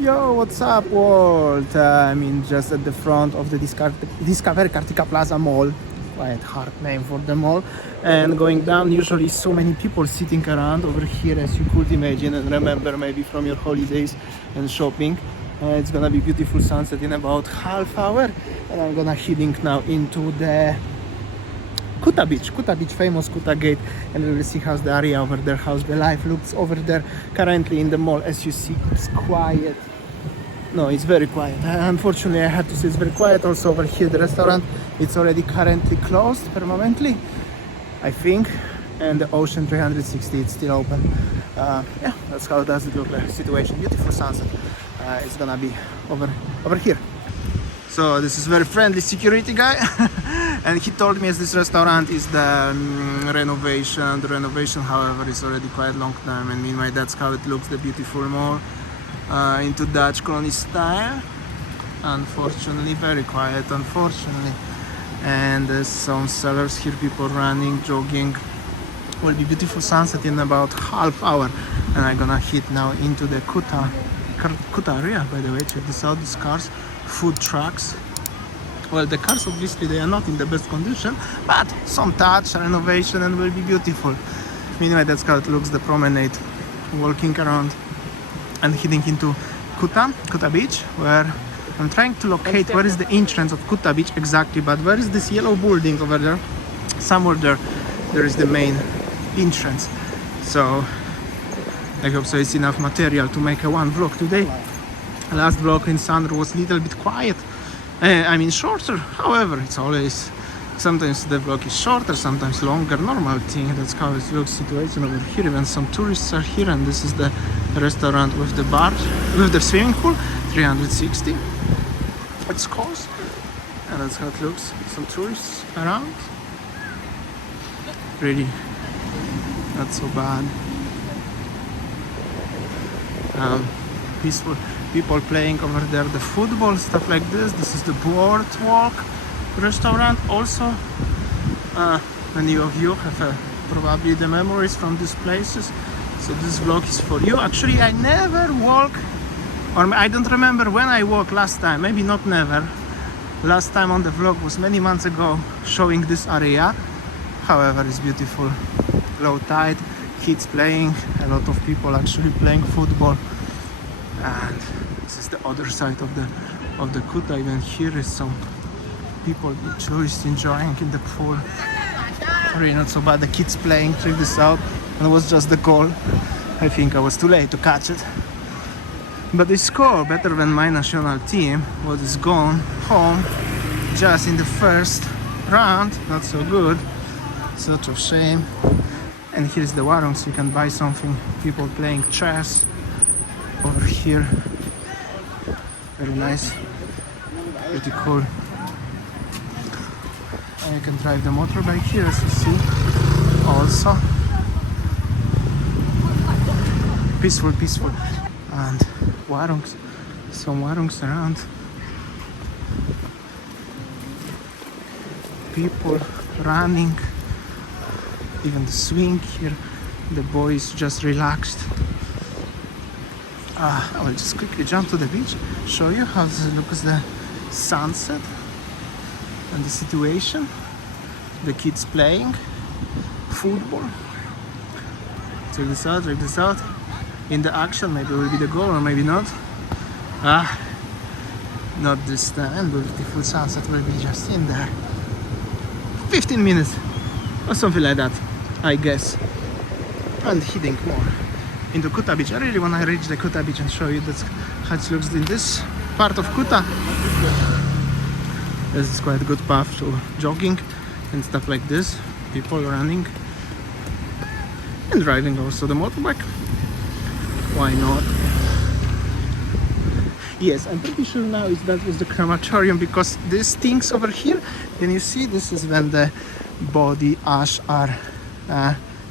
Yo, what's up, world? I'm just at the front of the Discover Kartika Plaza Mall. Quite hard name for the mall. And going down, usually so many people sitting around over here, as you could imagine and remember maybe from your holidays and shopping. It's gonna be beautiful sunset in about half hour, and I'm gonna heading now into the Kuta Beach, famous Kuta Gate, and we will see how's the area over there, how's the life looks over there. Currently in the mall, as you see, it's quiet. No, it's very quiet. Unfortunately, I had to say it's very quiet. Also over here, the restaurant, it's already currently closed permanently, I think, and the Ocean 360, it's still open. Yeah, that's how does it look like. Situation, beautiful sunset. It's gonna be over here. So this is very friendly security guy, and he told me as this restaurant is the renovation. The renovation, however, is already quite long time. And meanwhile, that's how it looks. The beautiful mall into Dutch colony style. Unfortunately, very quiet. Unfortunately, and there's some sellers here, people running, jogging. Will be beautiful sunset in about half hour, and I'm gonna hit now into the Kuta area. By the way, check this out. These cars. Food trucks. Well, the cars obviously they are not in the best condition, but some touch, renovation, and will be beautiful. Meanwhile, that's how it looks, the promenade, walking around and heading into Kuta Beach, where I'm trying to locate where is the entrance of Kuta Beach exactly, but where is this yellow building over there? Somewhere there is the main entrance. So I hope so it's enough material to make a one vlog today. Last vlog in Sandro was a little bit quiet, I mean shorter. However, it's always, sometimes the vlog is shorter, sometimes longer, normal thing. That's how it looks. Situation over here, even some tourists are here, and this is the restaurant with the bar, with the swimming pool, 360 it's called, and that's how it looks. Some tourists around, really not so bad. Peaceful. People playing over there the football, stuff like this. This is the boardwalk restaurant. Also, many of you have probably the memories from these places. So this vlog is for you. Actually, I never walk, or I don't remember when I walked last time. Maybe not never. Last time on the vlog was many months ago, showing this area. However, it's beautiful. Low tide, kids playing, a lot of people actually playing football. And this is the other side of the Kuta. Even here is some people, the tourists enjoying in the pool. Really not so bad. The kids playing. Check this out. And it was just the goal. I think I was too late to catch it. But they score better than my national team. What is gone home just in the first round. Not so good. Such a shame. And here's the Warung, so you can buy something. People playing chess over here. Very nice, pretty cool. And you can drive the motorbike here, as you see. Also peaceful, and warungs, some warungs around. People running, even the swing here. The boys just relaxed. I will just quickly jump to the beach, show you how it looks, the sunset and the situation. The kids playing football. Check this out. In the action, maybe it will be the goal or maybe not. Not this time. Beautiful sunset will be just in there. 15 minutes or something like that, I guess. And heading more into Kuta Beach. I really want to reach the Kuta Beach and show you that's how it looks in this part of Kuta. This is quite a good path to jogging and stuff like this. People running and driving also the motorbike. Why not? Yes, I'm pretty sure now that was the crematorium, because these things over here, can you see, this is when the body ash are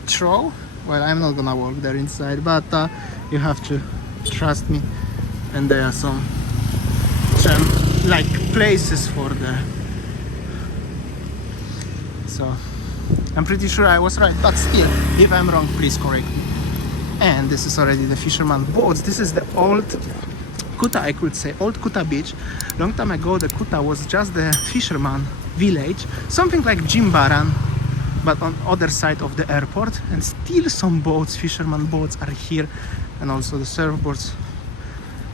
thrown. Well, I'm not gonna walk there inside, but you have to trust me. And there are some like places for the. So I'm pretty sure I was right, but still, if I'm wrong, please correct me. And this is already the fisherman boats. This is the old Kuta, I could say, old Kuta beach. Long time ago, the Kuta was just the fisherman village, something like Jimbaran, but on other side of the airport. And still some boats, fisherman boats, are here, and also the surfboards.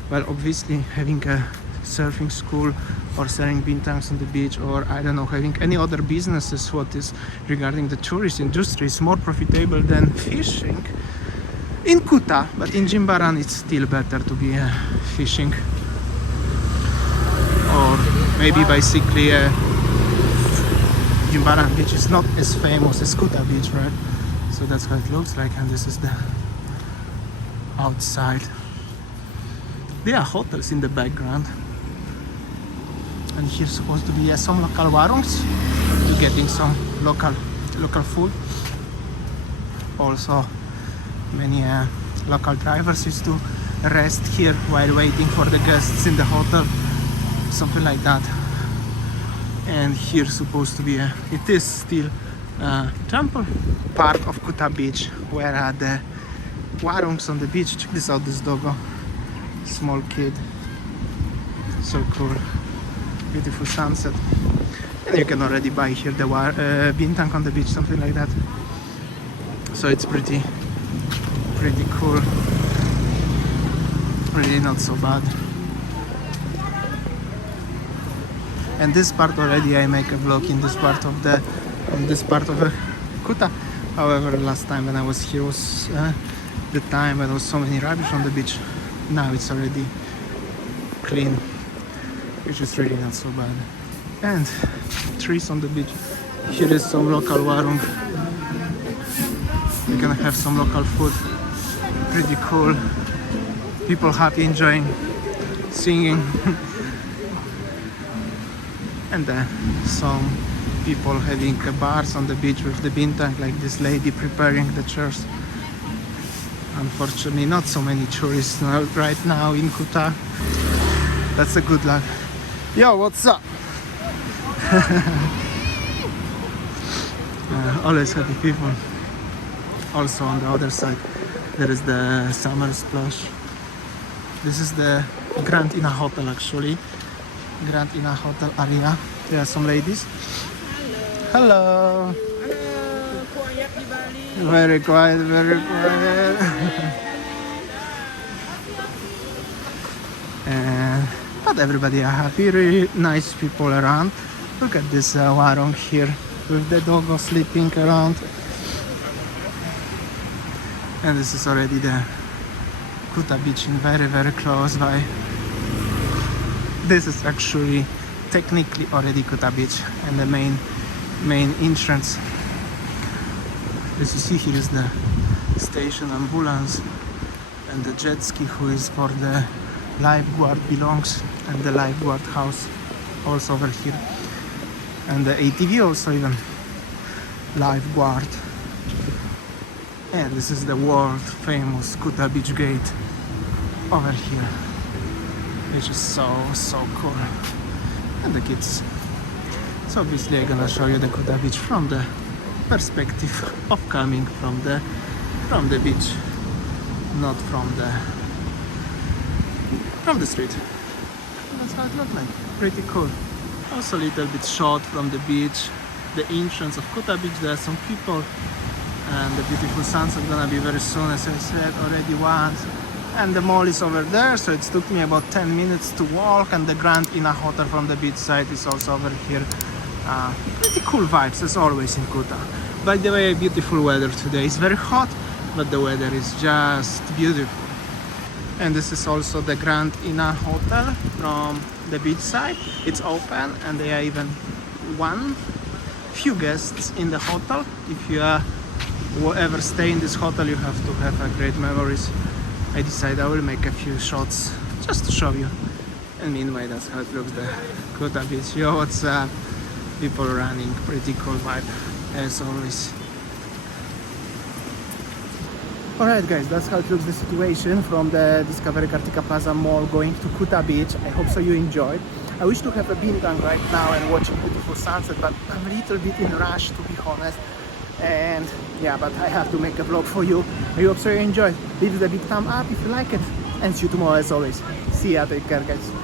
Well, obviously having a surfing school or selling bintangs on the beach, or I don't know, having any other businesses what is regarding the tourist industry is more profitable than fishing in Kuta, but in Jimbaran it's still better to be fishing, or maybe basically Jimbaran beach is not as famous as Kuta beach, right? So that's how it looks like, and this is the outside. There are hotels in the background, and here's supposed to be some local warungs to getting some local food. Also many local drivers used to rest here while waiting for the guests in the hotel, something like that. And here supposed to be it is still a temple part of Kuta beach, where are the warungs on the beach. Check this out, this doggo, small kid, so cool, beautiful sunset. And you can already buy here the bintang on the beach, something like that. So it's pretty cool, really not so bad. And this part already I make a vlog in this part of Kuta. However, last time when I was here was the time when there was so many rubbish on the beach. Now it's already clean, which is really not so bad. And trees on the beach. Here is some local warung. You can have some local food. Pretty cool. People happy, enjoying, singing. And some people having bars on the beach with the bintang, like this lady preparing the chairs. Unfortunately, not so many tourists right now in Kuta. That's a good luck. Yo, what's up? Always happy people. Also on the other side, there is the summer splash. This is the Grand Ina Hotel actually. Grand Ina Hotel area. There are some ladies. Hello. Hello, quiet di Bali. Very quiet, very quiet. But everybody are happy, really nice people around. Look at this warung here with the doggo sleeping around. And this is already the Kuta beach in very close by. This is actually technically already Kuta beach, and the main entrance. As you see, here is the station ambulance, and the jet ski who is for the lifeguard belongs, and the lifeguard house also over here, and the ATV also even lifeguard. And this is the world famous Kuta beach gate over here, which is so cool. And the kids. So obviously I'm gonna show you the Kuta beach from the perspective of coming from the beach, not from the street. And that's how it looks like. Pretty cool. Also a little bit short from the beach, the entrance of Kuta beach. There are some people, and the beautiful sunset gonna be very soon, as I said already once. And the mall is over there, so it took me about 10 minutes to walk, and the Grand Ina Hotel from the beach side is also over here. Pretty cool vibes as always in Kuta. By the way, beautiful weather today. It's very hot, but the weather is just beautiful. And this is also the Grand Ina Hotel from the beach side. It's open, and there are even few guests in the hotel. If you ever stay in this hotel, you have to have great memories. I decided I will make a few shots just to show you. And meanwhile, that's how it looks, the Kuta beach. Yo, what's up? People running, pretty cool vibe as always. Alright guys, that's how it looks, the situation from the Discovery Kartika Plaza Mall going to Kuta beach. I hope so you enjoyed. I wish to have a bintang right now and watch a beautiful sunset, but I'm a little bit in a rush, to be honest. And yeah, but I have to make a vlog for you. I hope so you enjoyed. Leave the big thumb up if you like it, and see you tomorrow as always. See ya, take care guys.